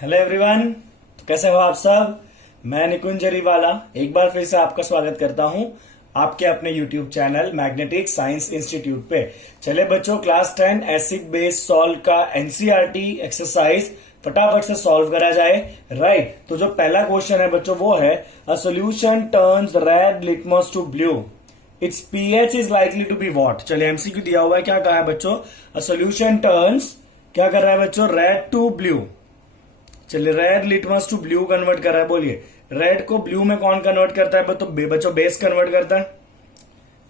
Hello everyone, कैसे हो आप सब। मैं निकुंज जरीवाला एक बार फिर से आपका स्वागत करता हूं आपके अपने YouTube channel magnetic science institute पे। चले बच्चों, क्लास 10 एसिड बेस सॉल्व का एनसीईआरटी एक्सरसाइज फटाफट से सॉल्व करा जाए। राइट, तो जो पहला क्वेश्चन है बच्चों वो है a solution turns red litmus to blue, its pH is likely to be what. चलिए एमसीक्यू दिया हुआ है, क्या कहा है बच्चों, अ सोल्यूशन टर्न्स क्या कर रहा है बच्चों, रेड टू ब्लू। चलिए red litmus to blue convert कर रहा है, बोलिए रेड को ब्लू में कौन कन्वर्ट करता है तो बच्चों बेस कन्वर्ट करता है।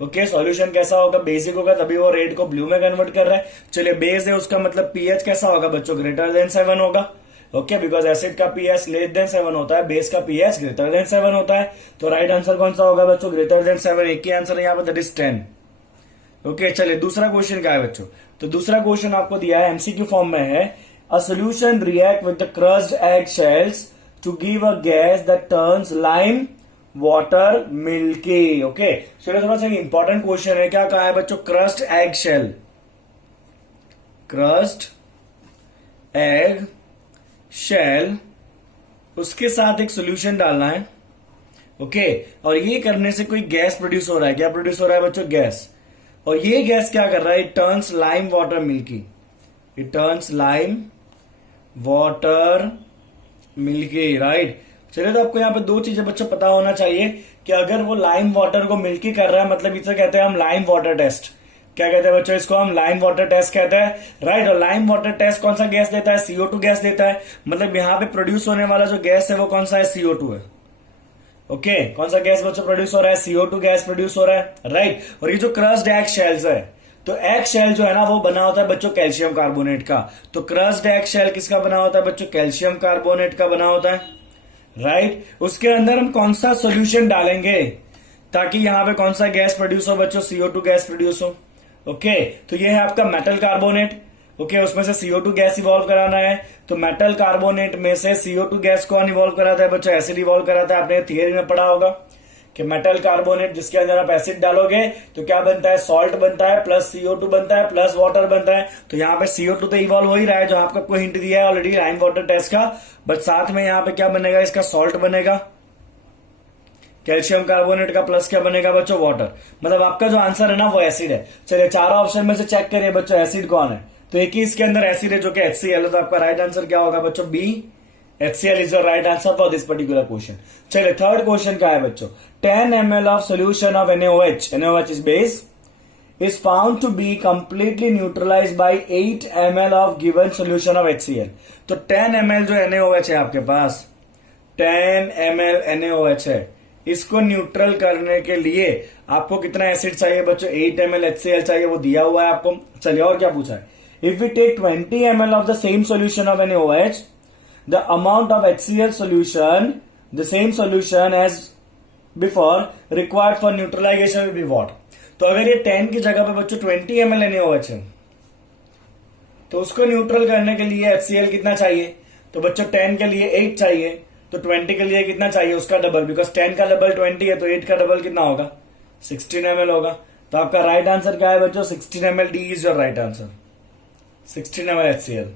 ओके, सॉल्यूशन कैसा होगा, बेसिक होगा, तभी वो रेड को ब्लू में कन्वर्ट कर रहा है। चलिए बेस है उसका मतलब पीएच कैसा होगा बच्चों, ग्रेटर देन 7 होगा। ओके, बिकॉज एसिड का पीएच लेस देन 7 होता है, बेस का पीएच ग्रेटर देन 7 होता है। तो राइट आंसर कौन सा होगा बच्चों, ग्रेटर देन 7। एक ही आंसर है यहाँ पर, दैट इज 10। ओके, चलिए दूसरा क्वेश्चन क्या है बच्चों, तो दूसरा क्वेश्चन आपको दिया है एमसीक्यू फॉर्म में है, a solution react with the crushed egg shells to give a gas that turns lime water milky। Okay, चलो थोड़ा सा इंपॉर्टेंट क्वेश्चन है, क्या कहा है बच्चों, crushed egg shell, crushed egg shell, उसके साथ एक सोल्यूशन डालना है। ओके, और ये करने से कोई गैस प्रोड्यूस हो रहा है, क्या प्रोड्यूस हो रहा है बच्चों, गैस। और ये गैस क्या कर रहा है, it turns lime water milky, it turns lime water milky. Right, चलिए तो आपको यहाँ पे दो चीजें बच्चों पता होना चाहिए कि अगर वो लाइम वाटर को मिल्की कर रहा है मतलब इसे कहते हैं हम लाइम वाटर टेस्ट। क्या कहते हैं बच्चों, इसको हम लाइम वाटर टेस्ट कहते हैं। राइट, और लाइम वाटर टेस्ट कौन सा गैस देता है, CO2 गैस देता है। मतलब यहाँ पे प्रोड्यूस होने वाला जो गैस है वो कौन सा है, CO2 है। ओके, कौन सा गैस बच्चों प्रोड्यूस हो रहा है, CO2 गैस प्रोड्यूस हो रहा है। राइट, और ये जो क्रस्ड एग शेल्स है, तो एग शेल जो है ना वो बना होता है बच्चों कैल्शियम कार्बोनेट का। तो क्रस्ड एग शेल किसका बना होता है बच्चों, कैल्शियम कार्बोनेट का बना होता है। राइट, उसके अंदर हम कौन सा सोल्यूशन डालेंगे ताकि यहां पे कौन सा गैस प्रोड्यूस हो बच्चों, CO2 गैस प्रोड्यूस हो। ओके, तो ये है आपका मेटल कार्बोनेट। ओके, उसमें से CO2 गैस इवॉल्व कराना है। तो मेटल कार्बोनेट में से CO2 गैस कौन इवॉल्व कराता है बच्चों, एसिड इवॉल्व कराता है। आपने थियरी में पढ़ा होगा कि मेटल कार्बोनेट जिसके अंदर आप एसिड डालोगे तो क्या बनता है, सॉल्ट बनता है, प्लस CO2 बनता है, प्लस वाटर बनता है। तो यहाँ पे CO2 तो इवॉल्व हो ही रहा है जो आपको हिंट दिया है ऑलरेडी लाइम वाटर टेस्ट का, बट साथ में यहाँ पे क्या बनेगा, इसका सॉल्ट बनेगा, कैल्शियम कार्बोनेट का, प्लस क्या बनेगा बच्चों, वाटर। मतलब आपका जो आंसर है ना वो एसिड है। चलिए चारों ऑप्शन में से चेक करिए बच्चों एसिड कौन है, तो एक ही इसके अंदर एसिड है जो कि HCl है। तो आपका राइट आंसर क्या होगा बच्चों, B, HCl is your right answer for this particular question. चलिए थर्ड क्वेश्चन क्या है बच्चों, 10 ml of solution of NaOH is base, is found to be completely neutralized by 8 ml of given solution of HCl। तो 10 ml जो NaOH है आपके पास, 10 ml NaOH है, इसको न्यूट्रल करने के लिए आपको कितना एसिड चाहिए बच्चों, 8 ml HCl चाहिए, वो दिया हुआ है आपको। चलिए और क्या पूछा है, if we take 20 ml of the same solution of NaOH, the amount of HCl solution, the same solution as before required for neutralization will be what। तो अगर ये 10 की जगह पे बच्चों 20 ml NaOH है तो उसको न्यूट्रल करने के लिए HCl कितना चाहिए, तो बच्चों 10 के लिए 8 चाहिए, तो 20 के लिए कितना चाहिए, उसका डबल, बिकॉज 10 का डबल 20 है तो 8 का डबल कितना होगा, 16 ml होगा। तो आपका राइट आंसर क्या है बच्चों, 16 ml, D is your right answer, 16 ml HCl।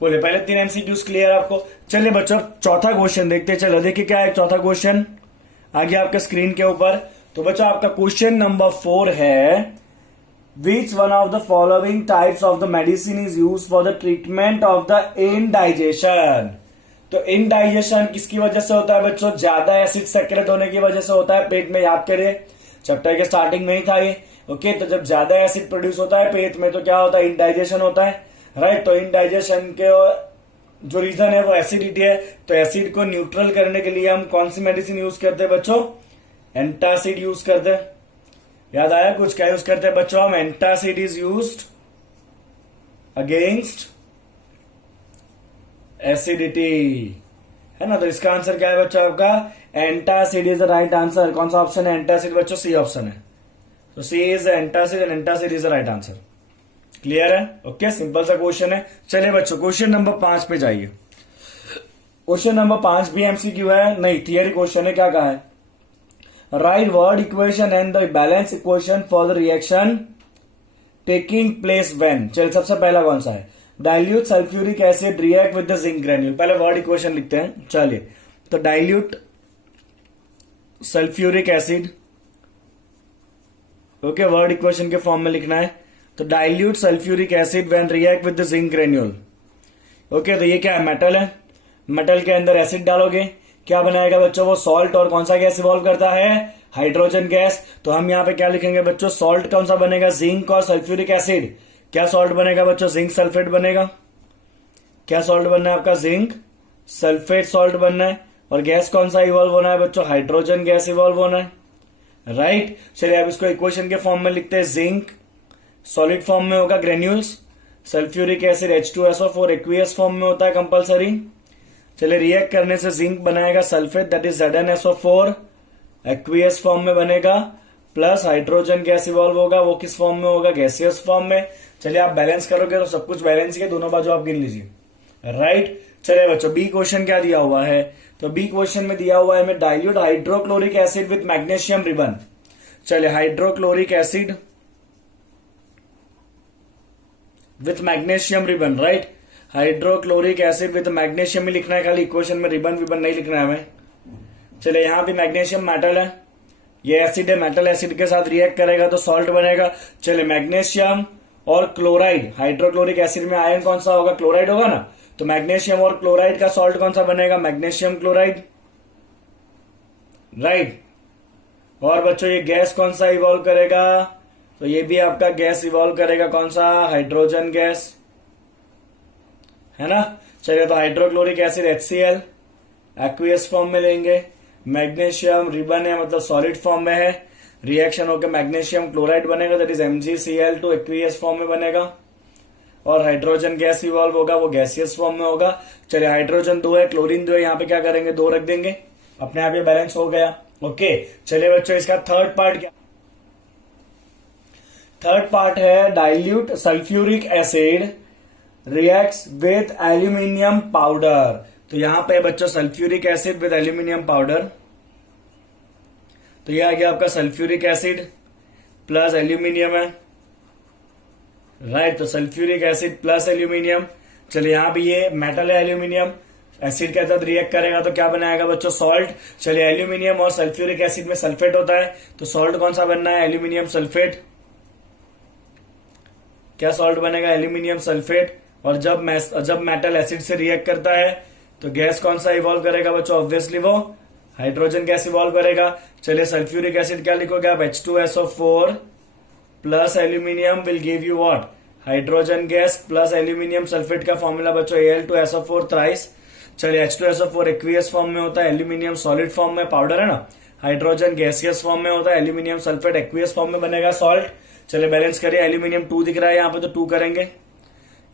बोले पहले 3 MCQs क्लियर आपको। चलिए बच्चों चौथा क्वेश्चन देखते हैं। चलो देखिए क्या है चौथा क्वेश्चन आगे आपके स्क्रीन के ऊपर। तो बच्चों आपका क्वेश्चन नंबर 4 है, which one of the following types of the medicine is use for the treatment of the indigestion. तो इनडाइजेशन किसकी वजह से होता है बच्चों, ज्यादा एसिड सेक्रेट होने की वजह से होता है पेट में, याद करिए चैप्टर के स्टार्टिंग में ही था ये। ओके, तो जब ज्यादा एसिड प्रोड्यूस होता है पेट में तो क्या होता है, इनडाइजेशन होता है। राइट, तो इनडाइजेशन के जो रीजन है वो एसिडिटी है। तो एसिड को न्यूट्रल करने के लिए हम कौन सी मेडिसिन यूज करते हैं बच्चों, एंटासिड यूज करते हैं। याद आया कुछ, क्या यूज करते हैं बच्चों हम, antacid is used against acidity, है ना। तो इसका आंसर क्या है बच्चों आपका, antacid is the right answer. कौन सा ऑप्शन है एंटासिड बच्चों, C ऑप्शन है। तो C is antacid and antacid is the right answer. Clear है, ओके, सिंपल सा क्वेश्चन है। चलिए बच्चों क्वेश्चन नंबर 5 पे जाइए। क्वेश्चन नंबर 5 भी एमसीक्यू है, नहीं थियरी क्वेश्चन है। क्या कहा है, right word equation and the balance equation for the reaction taking place when. चल सबसे पहला कौन सा है, dilute sulphuric acid react with the zinc granule. पहले वर्ड इक्वेशन लिखते हैं, चलिए। तो dilute sulphuric acid, okay, word equation के फॉर्म में लिखना है। तो dilute sulphuric acid when react with the zinc granule, okay. तो ये क्या है, मेटल है, मेटल के अंदर एसिड डालोगे, क्या बनाएगा बच्चों, वो सॉल्ट। और कौन सा गैस इवॉल्व करता है, हाइड्रोजन गैस। तो हम यहाँ पे क्या लिखेंगे बच्चों, सॉल्ट कौन सा बनेगा, जिंक और सल्फ्यूरिक एसिड। क्या सॉल्ट बनेगा बच्चों, जिंक सल्फेट बनेगा। क्या सॉल्ट बनना है आपका, जिंक सल्फेट सॉल्ट बनना है। और गैस कौन सा इवॉल्व होना है बच्चों, हाइड्रोजन गैस इवॉल्व होना है, राइट। चलिए अब इसको इक्वेशन के फॉर्म में लिखते हैं। जिंक सॉलिड फॉर्म में होगा granules, sulphuric acid H2SO4 aqueous form में होता है कंपलसरी। चलिए रिएक्ट करने से जिंक बनाएगा sulphate, that is ZnSO4 aqueous form में बनेगा, प्लस हाइड्रोजन गैस इवॉल्व होगा, वो किस फॉर्म में होगा, गैसियस फॉर्म में। चलिए आप बैलेंस करोगे तो सब कुछ बैलेंस ही है, दोनों बाजू आप गिन लीजिए, राइट। चलिए बच्चों बी क्वेश्चन क्या दिया हुआ है, तो बी क्वेश्चन में दिया हुआ है हमें dilute hydrochloric acid with magnesium ribbon. चलिए hydrochloric acid with magnesium ribbon, right. Hydrochloric acid with magnesium ही लिखना है खाली, इक्वेशन में रिबन विबन नहीं लिखना है हमें। चलिए यहां पे मैग्नीशियम मेटल है, ये एसिड है, मेटल एसिड के साथ रिएक्ट करेगा तो सॉल्ट बनेगा। चलिए मैग्नीशियम और क्लोराइड, हाइड्रोक्लोरिक एसिड में आयन कौन सा होगा, क्लोराइड होगा ना। तो मैग्नीशियम और क्लोराइड का सॉल्ट कौन सा बनेगा, मैग्नीशियम क्लोराइड, राइट। और बच्चों ये गैस कौन सा इवॉल्व करेगा, तो ये भी आपका गैस इवॉल्व करेगा, कौन सा, हाइड्रोजन गैस, है ना। चलिए तो hydrochloric acid HCl aqueous form में लेंगे, मैग्नीशियम रिबन है मतलब सॉलिड फॉर्म में है, रिएक्शन होकर मैग्नीशियम क्लोराइड बनेगा, that is MgCl2 aqueous form में बनेगा। और हाइड्रोजन गैस इवॉल्व होगा, वो गैसियस फॉर्म में होगा। चलिए हाइड्रोजन 2 है, क्लोरीन 2 है, यहाँ पे क्या करेंगे, 2 रख देंगे, अपने आप ये बैलेंस हो गया, ओके। चलिए बच्चों इसका थर्ड पार्ट क्या, थर्ड पार्ट है dilute sulphuric acid reacts with aluminium powder. तो यहां पे बच्चों sulphuric acid with aluminium powder, तो ये आ गया आपका सल्फ्यूरिक एसिड प्लस एल्यूमिनियम है, राइट। तो सल्फ्यूरिक एसिड प्लस एल्यूमिनियम। चलिए यहां भी ये मेटल है, एल्यूमिनियम एसिड के साथ रिएक्ट करेगा तो क्या बनाएगा बच्चों, सॉल्ट। चलिए एल्यूमिनियम और सल्फ्यूरिक एसिड में सल्फेट होता है, तो सॉल्ट कौन सा बनना है, एल्यूमिनियम सल्फेट। क्या सॉल्ट बनेगा, एल्यूमिनियम सल्फेट। और जब मेटल एसिड से रिएक्ट करता है तो गैस कौन सा इवॉल्व करेगा बच्चों, ऑब्वियसली वो हाइड्रोजन गैस इवॉल्व करेगा। चलिए सल्फ्यूरिक एसिड क्या लिखोगे आप, H2SO4 plus aluminium will give you what, hydrogen gas plus aluminium sulphate का फॉर्मूला बच्चों Al2SO4 थ्राइस। चलिए H2SO4 एक्वियस फॉर्म में होता है, एल्यूमिनियम सॉलिड फॉर्म में, पाउडर है ना, हाइड्रोजन गैसियस फॉर्म में होता है, एल्यूमिनियम सल्फेट एक्वियस फॉर्म में बनेगा, सॉल्ट। चलिए बैलेंस करिए, एल्यूमिनियम 2 दिख रहा है यहाँ पे तो 2 करेंगे,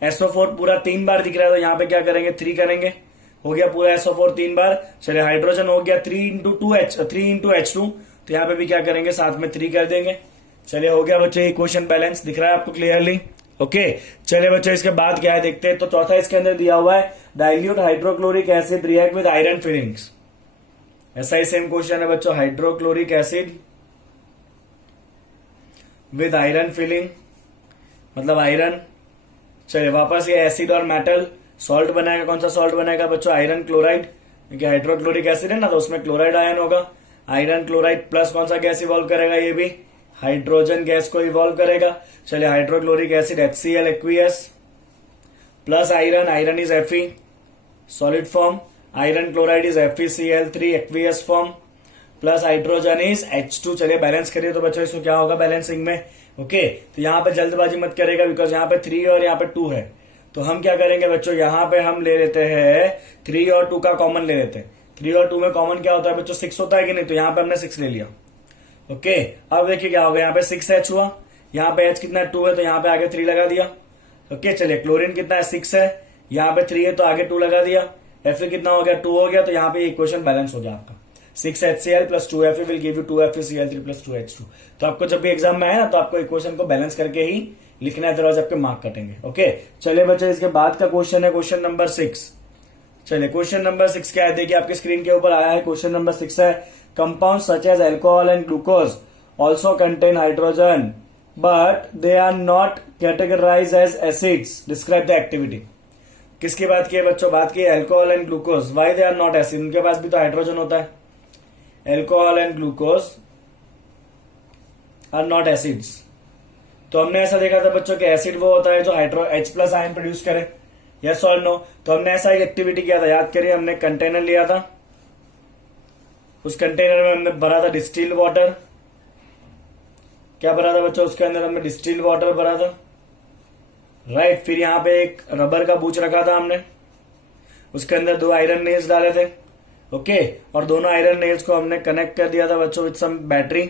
SO4 पूरा 3 बार दिख रहा है तो यहाँ पे क्या करेंगे, 3 करेंगे, हो गया पूरा SO4 3 बार। चलिए हाइड्रोजन हो गया 3 इंटू H2, तो यहाँ पे भी क्या करेंगे, साथ में 3 कर देंगे। चलिए हो गया बच्चे इक्वेशन बैलेंस, दिख रहा है आपको क्लियरली, ओके। चलिए बच्चों इसके बाद क्या है देखते हैं। तो चौथा इसके अंदर दिया हुआ है dilute hydrochloric acid react with iron filings. ऐसा ही सेम क्वेश्चन है बच्चों, hydrochloric acid with iron filling मतलब आयरन। चलिए वापस ये एसिड और मेटल, सॉल्ट बनाएगा, कौन सा सॉल्ट बनाएगा बच्चों, आयरन क्लोराइड, क्योंकि हाइड्रोक्लोरिक एसिड है ना तो उसमें क्लोराइड आयन होगा। आयरन क्लोराइड प्लस कौन सा गैस इवॉल्व करेगा, ये भी हाइड्रोजन गैस को इवॉल्व करेगा। चलिए hydrochloric acid HCl aqueous plus iron, iron is Fe solid form, iron chloride is FeCl3 aqueous form plus hydrogen is H2। चलिए बैलेंस करिए तो बच्चों इसको क्या होगा बैलेंसिंग में, ओके। तो यहाँ पे जल्दबाजी मत करेगा बिकॉज यहाँ पे 3 और यहाँ पे 2 है, तो हम क्या करेंगे बच्चों, यहाँ पे हम ले लेते हैं 3 और 2 का कॉमन ले लेते हैं। 3 और 2 में कॉमन क्या होता है बच्चों, 6 होता है कि नहीं, तो यहाँ पे हमने 6 ले लिया, ओके। अब देखिए क्या होगा, यहाँ पे 6H हुआ, यहाँ पे H कितना 2 है तो यहाँ पे आगे 3 लगा दिया, ओके। चलिए क्लोरीन कितना है 6 है, यहाँ पे 3 है तो आगे 2 लगा दिया, Fe कितना हो गया 2 हो गया, तो यहाँ पे इक्वेशन बैलेंस हो गया आपका। 6HCl plus 2Fe will give you 2FeCl3 plus 2H2। तो आपको जब भी एग्जाम में आए ना तो आपको इक्वेशन को बैलेंस करके ही लिखना है, अदरवाइज आपके मार्क कटेंगे, ओके। चलिए बच्चे इसके बाद का क्वेश्चन है क्वेश्चन नंबर 6। चलिए क्वेश्चन नंबर 6 क्या है, देखिए आपके स्क्रीन के ऊपर आया है। क्वेश्चन नंबर 6 है, compound such as alcohol and glucose also contain hydrogen but they are not categorize as acids, describe the activity. किसकी बात की है बच्चों? बात की है alcohol and glucose. Why they are not acid? उनके पास भी तो हाइड्रोजन होता है। Alcohol and glucose are not acids. तो हमने ऐसा देखा था बच्चों कि एसिड वो होता है जो हाइड्रो H+ आयन प्रोड्यूस करे, यस और नो। तो हमने ऐसा एक एक्टिविटी किया था, याद करिए, हमने कंटेनर लिया था, उस कंटेनर में हमने भरा था डिस्टिल्ड वाटर। क्या भरा था बच्चों? उसके अंदर हमने डिस्टिल्ड वाटर भरा था, राइट। फिर यहां पे एक रबर का बूच रखा था हमने, उसके अंदर 2 आयरन नेल्स डाले थे, ओके। और दोनों आयरन नेल्स को हमने कनेक्ट कर दिया था बच्चों विद सम बैटरी,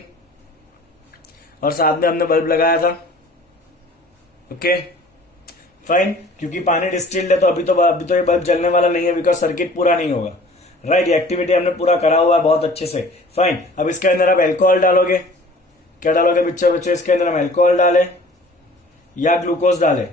और साथ में हमने बल्ब लगाया था, ओके फाइन। क्योंकि पानी डिस्टिल्ड है तो अभी तो ये बल्ब जलने वाला नहीं है, बिकॉज सर्किट पूरा नहीं होगा, राइट। ये एक्टिविटी हमने पूरा करा हुआ है बहुत अच्छे से, फाइन। अब इसके अंदर आप अल्कोहल डालोगे, क्या डालोगे बच्चों? इसके अंदर हम अल्कोहल डालें या ग्लूकोज डालें,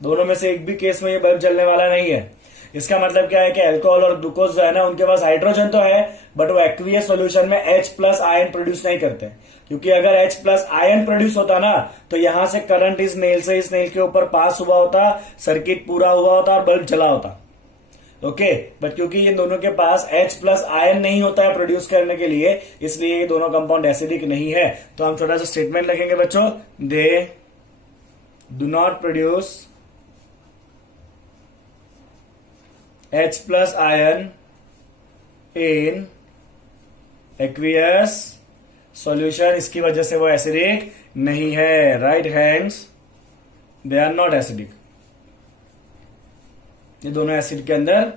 दोनों में से एक भी केस में ये बल्ब जलने वाला नहीं है। इसका मतलब क्या है कि अल्कोहल और ग्लूकोज जो है ना, उनके पास हाइड्रोजन तो है, बट वो एक्वियस सॉल्यूशन में H+ आयन प्रोड्यूस नहीं करते, क्योंकि अगर H+ आयन प्रोड्यूस होता ना तो यहां से करंट इस नेल से इस नेल के ऊपर पास हुआ होता, सर्किट पूरा हुआ होता और बल्ब जला होता, ओके। बट क्योंकि इन दोनों के पास H+ आयन नहीं होता है प्रोड्यूस करने के लिए, इसलिए ये दोनों कंपाउंड एसिडिक नहीं है। तो हम छोटा सा स्टेटमेंट लिखेंगे बच्चों, they do not produce H+ ion in aqueous solution, इसकी वजह से वो एसिडिक नहीं है, right. Hence they are not acidic, ये दोनों एसिड के अंदर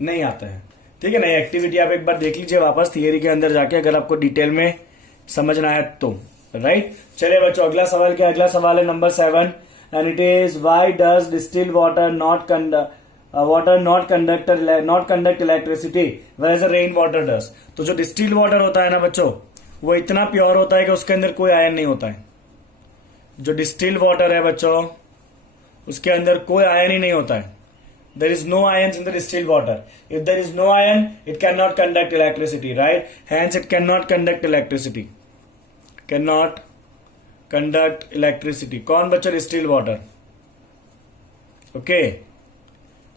नहीं आते हैं, ठीक है ना। एक्टिविटी आप एक बार देख लीजिए वापस थियरी के अंदर जाके, अगर आपको डिटेल में समझना है तो, राइट। चलिए बच्चों अगला सवाल क्या? अगला सवाल है number 7, and it is why does distilled water not conduct electricity whereas rain water does. तो जो डिस्टिल्ड वाटर होता है ना बच्चों, वो इतना प्योर होता है कि उसके अंदर कोई आयन नहीं होता है। जो डिस्टिल्ड वाटर है बच्चों, उसके अंदर कोई आयन ही नहीं होता है। There is no ions in the distilled water. If there is no ion, it cannot conduct electricity, right? Hence, it cannot conduct electricity. Cannot conduct electricity. कौन बच्चा? distilled water. Okay.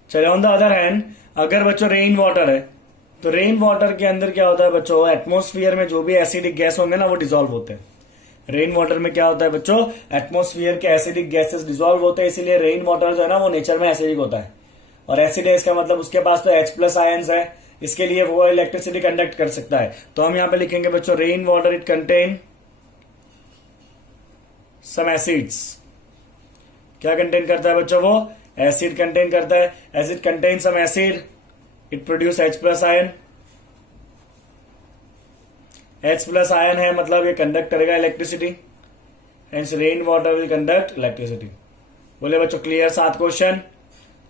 चलिए ऑन द अदर हैंड, अगर बच्चों rain water है, तो rain water के अंदर क्या होता है बच्चों? एटमोस्फियर में जो भी एसिडिक गैस होंगे ना, वो डिसॉल्व होते हैं। रेन वाटर में क्या होता है बच्चों? एटमोस्फियर के एसिडिक गैसेस डिसॉल्व होते हैं, इसीलिए रेन वाटर जो है ना, वो नेचर में एसिडिक होता है। और एसिड है, इसका मतलब उसके पास तो H+ आयंस है, इसके लिए वो इलेक्ट्रिसिटी कंडक्ट कर सकता है। तो हम यहां पे लिखेंगे बच्चों, rain water it contain some acids. क्या कंटेन करता है बच्चों? वो एसिड कंटेन करता है। Acid contain some acid, it produce H+ ion. H+ ion है मतलब ये कंडक्ट करेगा electricity, hence rain water will conduct electricity. बोले बच्चों क्लियर? 7 क्वेश्चन।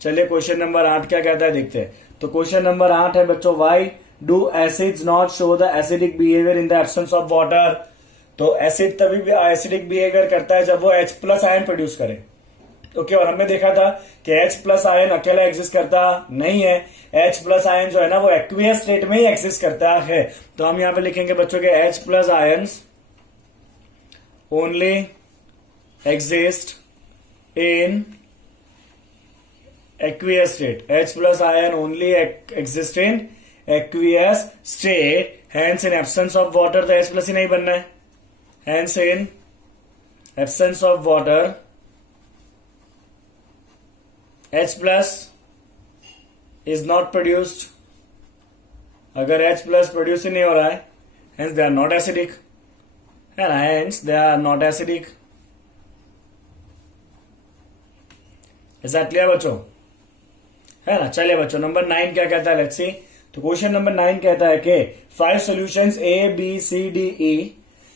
चलिए क्वेश्चन नंबर 8 क्या कहता है देखते हैं। तो क्वेश्चन नंबर 8 है बच्चों, why do acids not show the acidic behaviour in the absence of water. तो एसिड तभी भी एसिडिक बिहेवियर करता है जब वो H+ आयन प्रोड्यूस करे, ओके। और हमने देखा था कि H+ आयन अकेला एग्जिस्ट करता नहीं है, H+ आयन जो है ना, वो एक्वियस स्टेट में ही एग्जिस्ट करता है। तो हम यहां पे लिखेंगे बच्चों के H+ ions only exist in aqueous state. H+ ion only exist in aqueous state. Hence, in absence of water, तो H+ ही नहीं बनना है. Hence, in absence of water, H+ is not produced. अगर H+ प्रोड्यूस ही नहीं हो रहा है, hence they are not acidic. And hence they are not acidic. Is that clear बच्चों? है ना। चलिए बच्चों नंबर 9 क्या कहता है, लेट्स सी। तो क्वेश्चन नंबर 9 कहता है कि 5 solutions A, B, C, D, E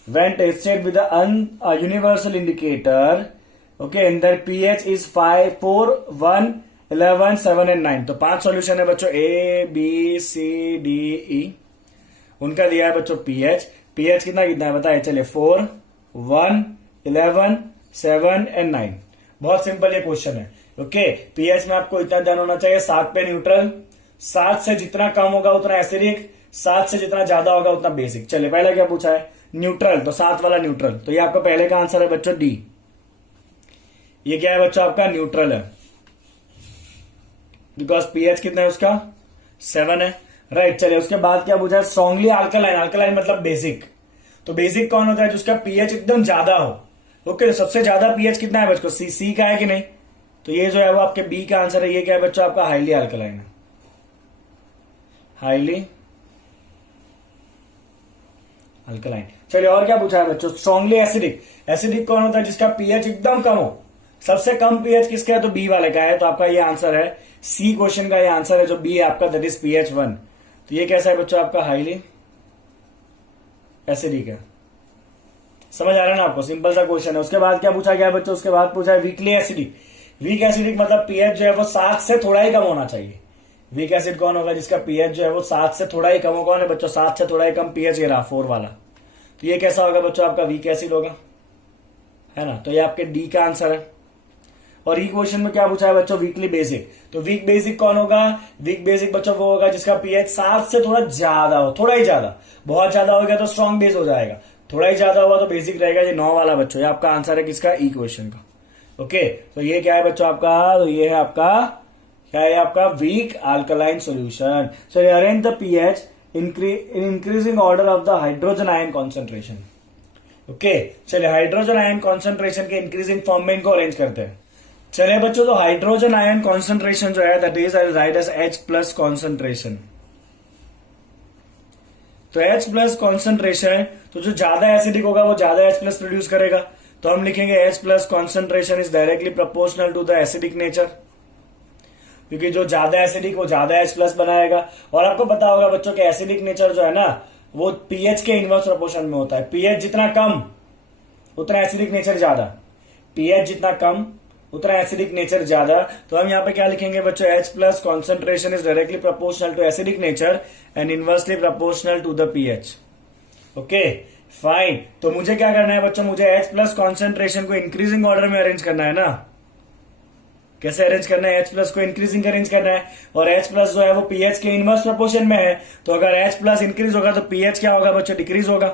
when tested with a universal indicator, okay, and their pH is 5, 4, 1, 11, 7 and 9। तो 5 सॉल्यूशन है बच्चों A, B, C, D, E। उनका दिया है बच्चों pH कितना है बताइए। चलिए 4, 1, 11, 7 एंड 9। बहुत सिंपल ये क्वेश्चन है, ओके। पीएच में आपको इतना ध्यान होना चाहिए, 7 पे न्यूट्रल, 7 से जितना कम होगा उतना एसिडिक, 7 से जितना ज्यादा होगा उतना बेसिक। चलिए पहला क्या पूछा है, न्यूट्रल, तो साथ वाला न्यूट्रल, तो ये आपका पहले का आंसर है बच्चों डी। ये क्या है बच्चों आपका न्यूट्रल है, बिकॉज पीएच कितना है उसका 7 है, राइट। चलिए उसके बाद क्या पूछा है, स्ट्रांगली अल्कलाइन, अल्कलाइन मतलब बेसिक, तो बेसिक कौन होता है जिसका पीएच एकदम ज्यादा हो। ओके, तो सबसे ज्यादा पीएच कितना है बच्चों, सी का है कि नहीं, तो ये जो है वो आपके बी का आंसर है। ये क्या है बच्चों आपका हाईली अल्कलाइन है, हाईली अल्कलाइन। चलिए और क्या पूछा है बच्चों, स्ट्रांगली एसिडिक, एसिडिक कौन होता है जिसका पीएच एकदम कम हो। सबसे कम पीएच किसका है, तो बी वाले का है, तो आपका ये आंसर है सी क्वेश्चन का ये आंसर है जो बी है आपका, दैट इज पीएच 1। तो ये कैसा है बच्चों आपका हाईली एसिडिक है। समझ आ रहा है ना आपको, सिंपल सा क्वेश्चन है। उसके बाद क्या पूछा गया है बच्चों, उसके बाद पूछा है वीकली एसिडिक। वीक एसिडिक मतलब पीएच जो है वो 7 से थोड़ा ही कम होना चाहिए। वीक एसिड कौन होगा जिसका पीएच जो है वो 7 से थोड़ा ही कम हो, कौन है बच्चों 7 से थोड़ा ही कम पीएच, ये रहा 4 वाला, तो ये कैसा होगा बच्चों आपका वीक एसिड होगा, है ना। तो ये आपके डी का आंसर है। और ई क्वेश्चन में क्या पूछा है बच्चों, वीकली बेसिक, तो वीक बेसिक कौन होगा, वीक बेसिक बच्चों वो होगा जिसका पीएच 7 से थोड़ा ज्यादा हो, थोड़ा ही ज्यादा, बहुत ज्यादा हो गया तो स्ट्रॉन्ग बेस हो जाएगा, थोड़ा ही ज्यादा हुआ तो बेसिक रहेगा। ये 9 वाला बच्चों, ये आपका आंसर है किसका, ई क्वेश्चन का। ओके, तो ये क्या है बच्चों आपका, तो ये है आपका क्या है आपका weak alkaline solution. So arrange the pH increasing order of the hydrogen ion concentration. Okay, चलिए हाइड्रोजन आयन कॉन्सेंट्रेशन के इंक्रीजिंग फॉर्म में इनको अरेंज करते हैं। चलिए बच्चों, तो हाइड्रोजन आयन कॉन्सेंट्रेशन जो है that is right as H+ concentration. तो H+ कॉन्सेंट्रेशन, तो जो ज्यादा एसिडिक होगा वो ज्यादा H+ प्रोड्यूस करेगा, तो हम लिखेंगे H+ concentration is directly proportional to the acidic nature, क्योंकि जो ज्यादा एसिडिक वो ज्यादा H+ बनाएगा। और आपको पता होगा बच्चों के एसिडिक नेचर जो है ना वो पीएच के इनवर्स प्रोपोर्शन में होता है। पीएच जितना कम उतना एसिडिक नेचर ज्यादा, पीएच जितना कम उतना एसिडिक नेचर ज्यादा। तो हम यहाँ पे क्या लिखेंगे बच्चों, H+ concentration is directly proportional to acidic nature and inversely proportional to the pH. Okay fine, तो मुझे क्या करना है बच्चों, मुझे H+ कॉन्सेंट्रेशन को इंक्रीजिंग ऑर्डर में अरेंज करना है ना। कैसे अरेंज करना है, H+ को इंक्रीजिंग अरेंज करना है, और H+ जो है वो पीएच के इनवर्स प्रोपोर्शन में है, तो अगर H+ इंक्रीज होगा तो पीएच क्या होगा बच्चों, डिक्रीज होगा।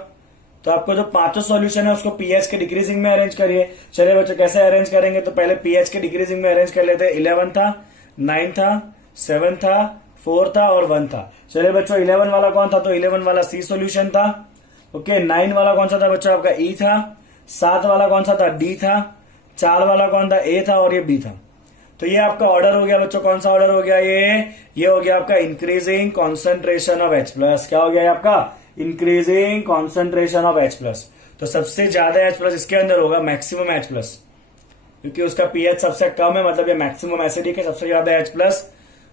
तो आपको जो पांचों सॉल्यूशन है उसको पीएच के डिक्रीजिंग में अरेंज करिए। चलिए बच्चों कैसे अरेंज करेंगे, तो पहले पीएच के डिक्रीजिंग में अरेंज कर लेते हैं। 11 था, 9 था, 7 था, 4 था और 1 था। चलिए बच्चों 11 वाला कौन था, तो 11 वाला सी सॉल्यूशन था। ओके, 9 वाला कौन सा था बच्चों आपका ई था, 7 वाला कौन सा था डी था, 4 वाला कौन था ए था और ये बी था। तो ये आपका ऑर्डर हो गया बच्चों, कौन सा ऑर्डर हो गया, ये हो गया आपका इंक्रीजिंग कॉन्सेंट्रेशन ऑफ H+। क्या हो गया आपका, इंक्रीजिंग कॉन्सेंट्रेशन ऑफ H+। तो सबसे ज्यादा H+ इसके अंदर होगा, मैक्सिमम H+, क्योंकि उसका पीएच सबसे कम है, मतलब ये मैक्सिमम एसिडिक है, सबसे ज्यादा H+।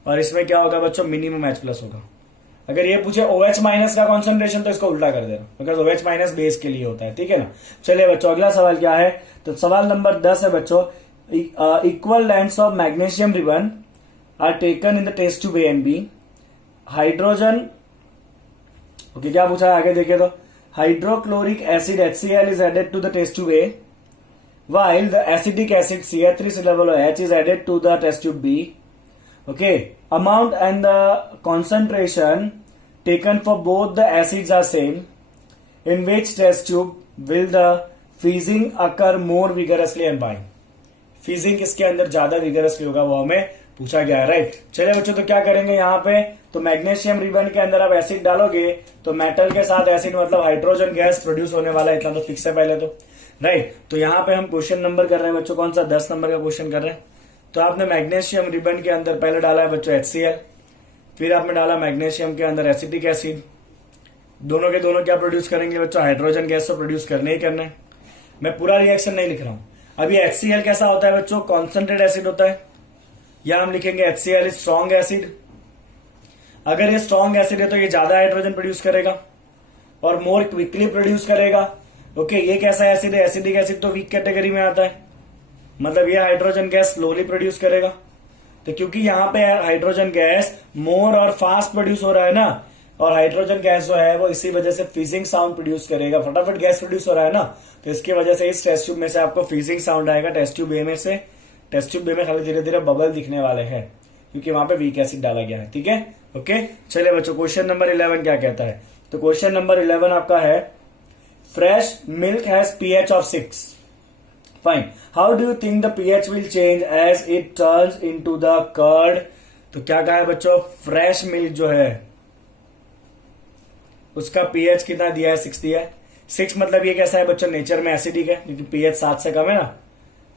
और इसमें क्या होगा बच्चों, मिनिमम H+ होगा। अगर ये पूछे OH- का कॉन्सेंट्रेशन तो इसको उल्टा कर देना, बिकॉज OH- बेस के लिए होता है, ठीक है ना। चलिए बच्चों अगला सवाल क्या है, तो सवाल नंबर 10 है बच्चों, equal lengths of magnesium ribbon are taken in the test tube A and B. Hydrogen, okay क्या पूछा है आगे देखिए, तो hydrochloric acid HCl is added to the test tube A, while the acidic acid CH3COOH is added to the test tube B. Okay, amount and the concentration taken for both the acids are same. In which test tube will the fizzing occur more vigorously and why? Fizzing किसके अंदर ज्यादा vigorously होगा वो हमें पूछा गया है, right. चलिए बच्चों, तो क्या करेंगे यहाँ पे, तो मैग्नीशियम रिबन के अंदर आप एसिड डालोगे तो मेटल के साथ एसिड मतलब हाइड्रोजन गैस प्रोड्यूस होने वाला है, इतना तो फिक्स है पहले तो, राइट। तो यहाँ पे हम क्वेश्चन नंबर कर रहे हैं बच्चों, कौन सा 10 नंबर का क्वेश्चन कर रहे हैं। तो आपने मैग्नीशियम रिबन के अंदर पहले डाला है बच्चों HCl, फिर आपने डाला मैग्नीशियम के अंदर एसिटिक एसिड, दोनों के दोनों क्या प्रोड्यूस करेंगे बच्चों, हाइड्रोजन गैस तो प्रोड्यूस करने ही करना है। मैं पूरा रिएक्शन नहीं लिख रहा हूं। अभी HCl कैसा होता है बच्चों, कॉन्सेंट्रेट एसिड होता है, या हम लिखेंगे HCl इज स्ट्रॉन्ग एसिड। अगर ये स्ट्रॉन्ग एसिड है तो ये ज्यादा हाइड्रोजन प्रोड्यूस करेगा और मोर क्विकली प्रोड्यूस करेगा। ओके, ये कैसा एसिड है, एसिडिक एसिड तो वीक कैटेगरी में आता है, मतलब ये हाइड्रोजन गैस स्लोली प्रोड्यूस करेगा। तो क्योंकि यहाँ पे हाइड्रोजन गैस मोर और फास्ट प्रोड्यूस हो रहा है ना, और हाइड्रोजन गैस जो है वो इसी वजह से फिजिंग साउंड प्रोड्यूस करेगा, फटाफट गैस प्रोड्यूस हो रहा है ना, तो इसकी वजह से इस टेस्ट ट्यूब में से आपको फिजिंग साउंड आएगा, टेस्ट ट्यूब ए में से। टेस्ट ट्यूब बी में खाली धीरे धीरे बबल दिखने वाले हैं क्योंकि वहां पे वीक एसिड डाला गया है, ठीक है। ओके, चलिए बच्चों क्वेश्चन नंबर 11 क्या कहता है, तो क्वेश्चन नंबर 11 आपका है fresh milk has pH of 6. Fine. How do you think the pH will change as it turns into the curd? तो क्या कहा है बच्चों? फ्रेश मिल्क जो है उसका pH कितना दिया है? 6 दिया है. 6 मतलब ये कैसा है बच्चों? नेचर में एसिडिक है, क्योंकि pH 7 से कम है ना.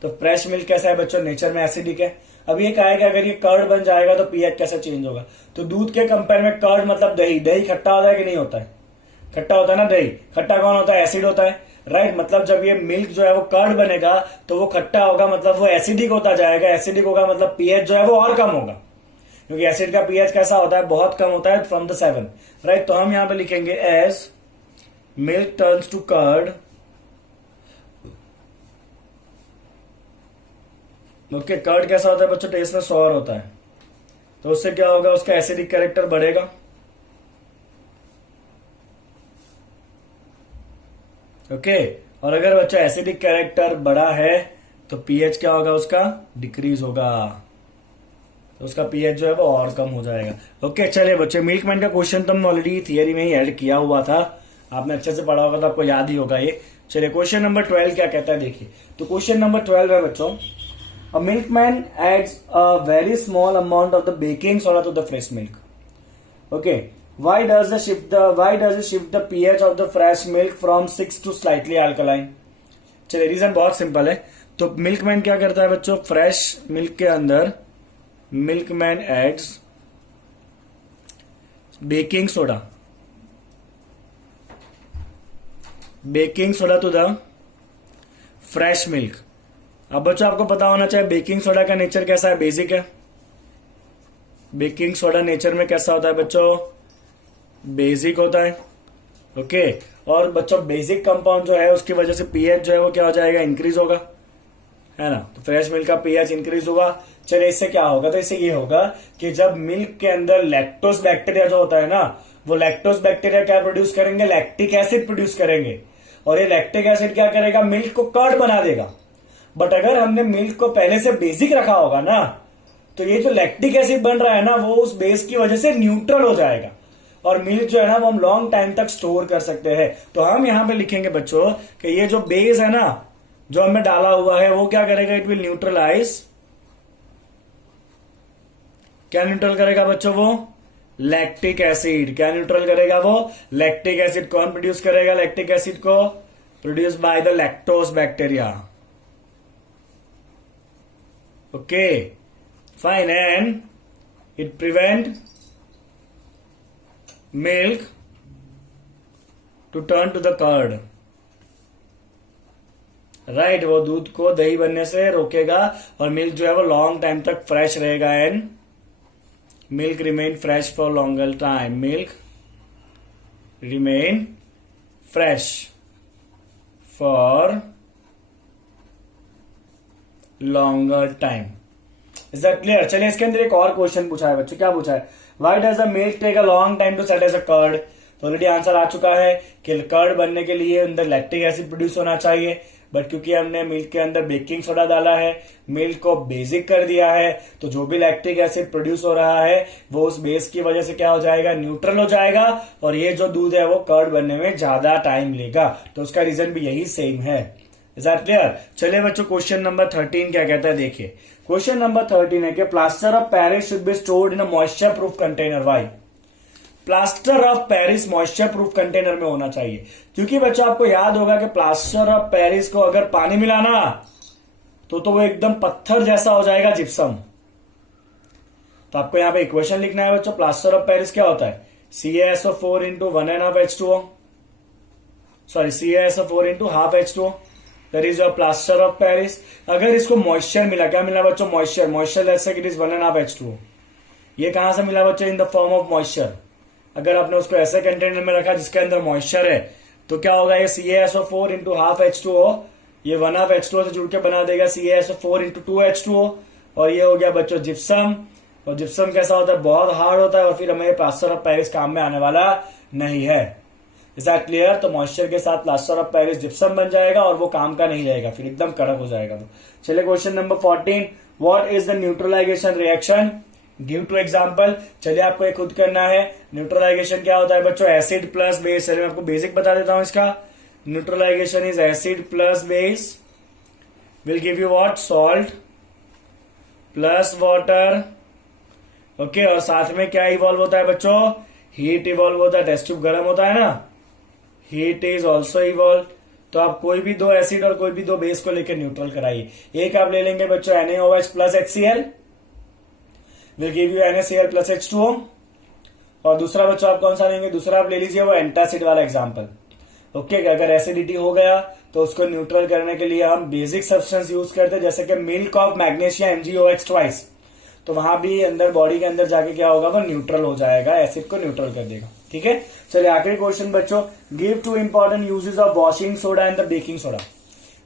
तो फ्रेश मिल्क कैसा है बच्चों? नेचर में एसिडिक है. अब ये कहा है कि अगर ये कर्ड बन जाएगा तो pH कैसे चेंज होगा? तो दूध के कंपेयर में कर्ड मतलब दही. दही खट्टा होता है कि नहीं होता है? खट्टा होता है ना दही. खट्टा कौन होता है? एसिड होता है, राइट. मतलब जब ये मिल्क जो है वो कर्ड बनेगा तो वो खट्टा होगा, मतलब वो एसिडिक होता जाएगा. एसिडिक होगा मतलब pH जो है वो और कम होगा, क्योंकि एसिड का pH कैसा होता है? बहुत कम होता है, फ्रॉम द 7, राइट. तो हम यहां पे लिखेंगे as milk turns to curd. Okay, curd कैसा होता है बच्चों? टेस्ट में सॉर होता है. तो उससे क्या होगा? उसका एसिडिक कैरेक्टर बढ़ेगा. ओके, और अगर बच्चा एसिडिक कैरेक्टर बढ़ा है तो pH क्या होगा? उसका डिक्रीज होगा. तो उसका pH जो है वो और कम हो जाएगा. ओके, चलिए बच्चे, मिल्कमैन का क्वेश्चन तो हमने ऑलरेडी थियरी में ही ऐड किया हुआ था. आपने अच्छे से पढ़ा होगा तो आपको याद ही होगा ये. चलिए, क्वेश्चन नंबर 12 क्या कहता है देखिए. तो क्वेश्चन नंबर 12 है बच्चों, a milkman adds a very small amount of the baking soda to the fresh milk. Okay, why does it shift the pH of the fresh milk from 6 to slightly alkaline? चलिए, reason बहुत simple है. तो milkman क्या करता है बच्चों? Fresh milk के अंदर milkman adds baking soda to the fresh milk. अब बच्चों आपको पता होना चाहिए बेकिंग सोडा का नेचर कैसा है? बेसिक है. बेकिंग सोडा नेचर में कैसा होता है बच्चों? बेसिक होता है. ओके, और बच्चों बेसिक कंपाउंड जो है उसकी वजह से pH जो है वो क्या हो जाएगा? इंक्रीज होगा, है ना. तो फ्रेश मिल्क का pH इंक्रीज होगा. चलिए, इससे क्या होगा? तो इससे ये होगा कि जब मिल्क के अंदर लैक्टोस बैक्टीरिया जो होता है ना, वो लैक्टोस बैक्टीरिया क्या प्रोड्यूस करेंगे? लैक्टिक एसिड प्रोड्यूस करेंगे. और ये लैक्टिक एसिड क्या करेगा? मिल्क को कर्ड बना देगा. बट अगर हमने मिल्क को पहले से बेसिक रखा होगा ना, तो ये जो लैक्टिक एसिड बन रहा है ना, वो उस बेस की वजह से न्यूट्रल हो जाएगा, और मिल्क जो है ना वो हम लॉन्ग टाइम तक स्टोर कर सकते हैं. तो हम यहां पे लिखेंगे बच्चों कि ये जो बेस है ना जो हमने डाला हुआ है, वो क्या करेगा? It will neutralize. क्या न्यूट्रल करेगा बच्चों? वो लैक्टिक एसिड. क्या न्यूट्रल करेगा? वो लैक्टिक एसिड. कौन प्रोड्यूस करेगा लैक्टिक एसिड को? Produce by the lactose bacteria. Okay, fine. And it prevent milk to turn to the curd, right. वो दूध को दही बनने से रोकेगा और मिल्क जो है वो लॉन्ग टाइम तक फ्रेश रहेगा. And milk remain fresh for longer time. Milk remain fresh for longer time. Is that clear? चलिए, इसके अंदर एक और क्वेश्चन पूछा है बच्चों. क्या पूछा है? Why does the milk take a long time to set as a curd? तो ऑलरेडी आंसर आ चुका है कि कर्ड बनने के लिए अंदर लैक्टिक एसिड प्रोड्यूस होना चाहिए. बट क्योंकि हमने मिल्क के अंदर बेकिंग सोडा डाला है, मिल्क को बेसिक कर दिया है, तो जो भी लैक्टिक एसिड प्रोड्यूस हो रहा है वो उस बेस की वजह से क्या हो जाएगा? न्यूट्रल हो जाएगा. और ये जो दूध है वो कर्ड बनने में ज्यादा टाइम लेगा. तो उसका रीजन भी यही सेम है. Is that clear? चलिए बच्चों, क्वेश्चन नंबर 13 क्या कहता है देखिए. क्वेश्चन नंबर 13 है कि plaster of Paris should be stored in a moisture proof container. Why? Plaster of Paris moisture proof container में होना चाहिए, क्योंकि बच्चों आपको याद होगा कि प्लास्टर ऑफ पेरिस को अगर पानी मिलाना तो वो एकदम पत्थर जैसा हो जाएगा, जिप्सम. तो आपको यहां पे इक्वेशन लिखना है बच्चों. प्लास्टर ऑफ पेरिस क्या होता है? CaSO4 into 1.5 H2O. Sorry, CaSO4 into half H2O. That is your plaster of Paris. अगर इसको मॉइस्चर मिला, क्या मिला बच्चों? मॉइस्चर. मॉइस्चर जैसे इट इज 1.5 H2O. ये कहां से मिला बच्चों? In the form of moisture. अगर आपने उसको ऐसे कंटेनर में रखा जिसके अंदर मॉइस्चर है, तो क्या होगा? ये CaSO4 into half H2O, ये 1/2 H2O से जुड़ के बना देगा CaSO4 into 2 H2O. और ये हो गया बच्चों जिप्सम. और जिप्सम कैसा होता है? बहुत हार्ड होता है, और फिर हमें प्लास्टर ऑफ पेरिस काम में आने वाला नहीं है. Is that clear? तो मॉइस्चर के साथ प्लास्टर ऑफ पेरिस जिप्सम बन जाएगा और वो काम का नहीं रहेगा, फिर एकदम कड़क हो जाएगा. तो चलिए, question number 14, what is the neutralization reaction? Give two example. चलिए, आपको ये खुद करना है. न्यूट्रलाइजेशन क्या होता है बच्चों? Acid plus base. चलिए, मैं आपको बेसिक बता देता हूं इसका. Neutralization is acid plus base will give you what, salt plus water. Okay, और साथ में क्या इवॉल्व होता है बच्चों, हीट इवॉल्व होता है, टेस्ट ट्यूब गर्म होता है ना, हीट इज ऑल्सो इवॉल्व। तो आप कोई भी दो एसिड और कोई भी दो बेस को लेकर न्यूट्रल कराइए। एक आप ले लेंगे बच्चों NaOH plus HCl will give you NaCl plus H2O, और दूसरा बच्चों आप कौन सा लेंगे, दूसरा आप ले लीजिए वो एंटासिड वाला एग्जाम्पल। ओके, अगर एसिडिटी हो गया तो उसको न्यूट्रल करने के लिए हम बेसिक सब्सटेंस यूज करते हैं, जैसे कि milk of magnesia MgOH twice, तो वहां भी अंदर बॉडी के अंदर जाके क्या होगा, वो न्यूट्रल हो जाएगा, एसिड को न्यूट्रल कर देगा। ठीक है, चलिए आखिरी क्वेश्चन बच्चों, give 2 important uses of washing soda and the baking soda.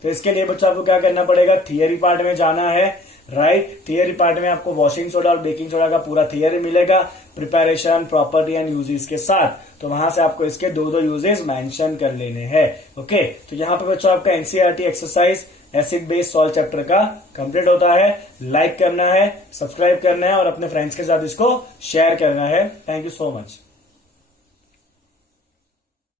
तो इसके लिए बच्चों आपको क्या करना पड़ेगा, थियरी पार्ट में जाना है, राइट। थियरी पार्ट में आपको वॉशिंग सोडा और बेकिंग सोडा का पूरा थियरी मिलेगा, प्रिपरेशन, प्रॉपर्टी एंड यूजेस के साथ। तो वहां से आपको इसके दो यूजेस मेंशन कर लेने हैं। ओके, तो यहाँ पे बच्चों आपका NCERT exercise acid base salt chapter का कंप्लीट होता है। लाइक करना है, सब्सक्राइब करना है और अपने फ्रेंड्स के साथ इसको शेयर करना है। Thank you so much.